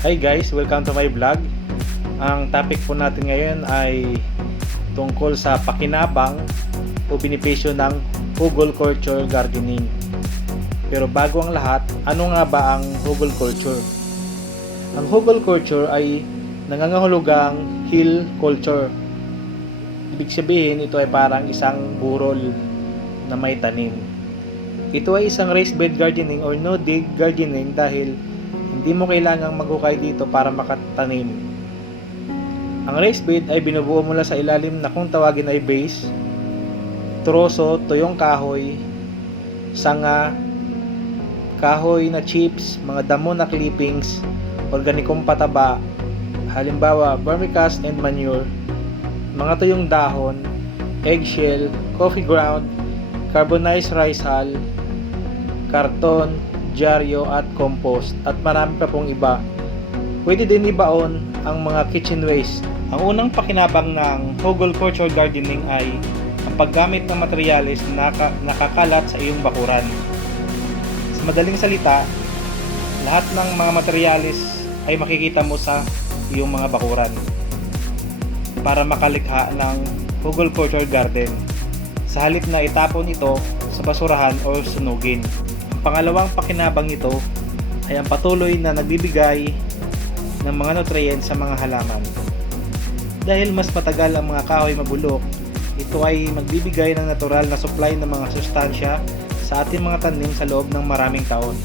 Hi guys, welcome to my vlog. Ang topic po natin ngayon ay tungkol sa pakinabang o benepisyo ng Hugel Culture Gardening. Pero bago ang lahat, ano nga ba ang Hugel Culture? Ang Hugel Culture ay nangangahulugang hill culture. Ibig sabihin, ito ay parang isang burol na may tanim. Ito ay isang raised bed gardening or no-dig gardening dahil hindi mo kailangang maghukay dito para makatanim. Ang raised bed ay binubuo mula sa ilalim na kung tawagin ay base, troso, tuyong kahoy, sanga, kahoy na chips, mga damo na clippings, organikong pataba, halimbawa vermicast and manure, mga tuyong dahon, eggshell, coffee ground, carbonized rice hull, karton, dyaryo at compost at marami pa pong iba. Pwede din ibaon ang mga kitchen waste. Ang unang pakinabang ng Hugel Culture Gardening ay ang paggamit ng materyales na nakakalat sa iyong bakuran. Sa madaling salita, lahat ng mga materyales ay makikita mo sa iyong mga bakuran para makalikha ng Hugel Culture Garden. Sa halip na itapon ito sa basurahan o sunugin. Ang pangalawang pakinabang nito ay ang patuloy na nagbibigay ng mga nutrients sa mga halaman. Dahil mas matagal ang mga kahoy mabulok, ito ay magbibigay ng natural na supply ng mga sustansya sa ating mga tanim sa loob ng maraming taon.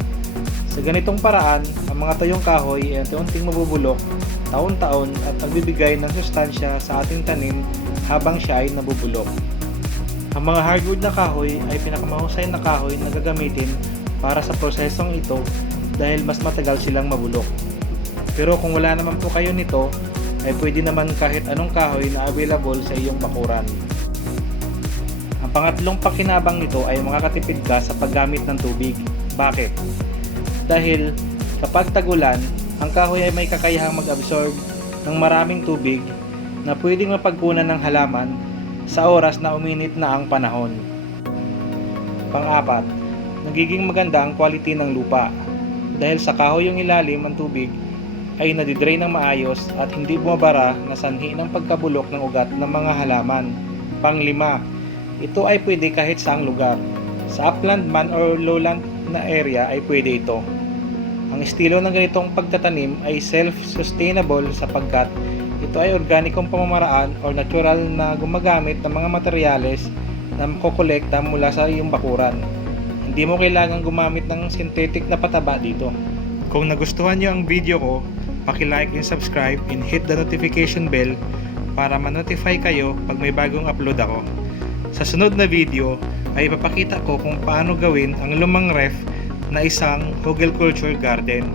Sa ganitong paraan, ang mga tuyong kahoy ay unti-unting mabubulok taon-taon at nagbibigay ng sustansya sa ating tanim habang siya ay nabubulok. Ang mga hardwood na kahoy ay pinakamahusay na kahoy na gagamitin para sa prosesong ito dahil mas matagal silang mabulok. Pero kung wala naman po kayo nito, ay pwede naman kahit anong kahoy na available sa iyong bakuran. Ang pangatlong pakinabang nito ay makakatipid ka sa paggamit ng tubig. Bakit? Dahil kapag tagulan, ang kahoy ay may kakayahang mag-absorb ng maraming tubig na pwedeng mapagkunan ng halaman sa oras na uminit na ang panahon. Pang-apat, nagiging maganda ang quality ng lupa. Dahil sa kahoy yung ilalim ng tubig ay nadidrain ng maayos at hindi bumabara na sanhi ng pagkabulok ng ugat ng mga halaman. Pang-lima, ito ay pwede kahit saang lugar. Sa upland man or lowland na area ay pwede ito. Ang estilo ng ganitong pagtatanim ay self-sustainable sapagkat ito ay organikong pamamaraan o natural na gumagamit ng mga materyales na makokolekta mula sa iyong bakuran. Hindi mo kailangan gumamit ng synthetic na pataba dito. Kung nagustuhan niyo ang video ko, paki-like and subscribe and hit the notification bell para ma-notify kayo pag may bagong upload ako. Sa sunod na video ay ipapakita ko kung paano gawin ang lumang ref na isang Hugel Culture Garden.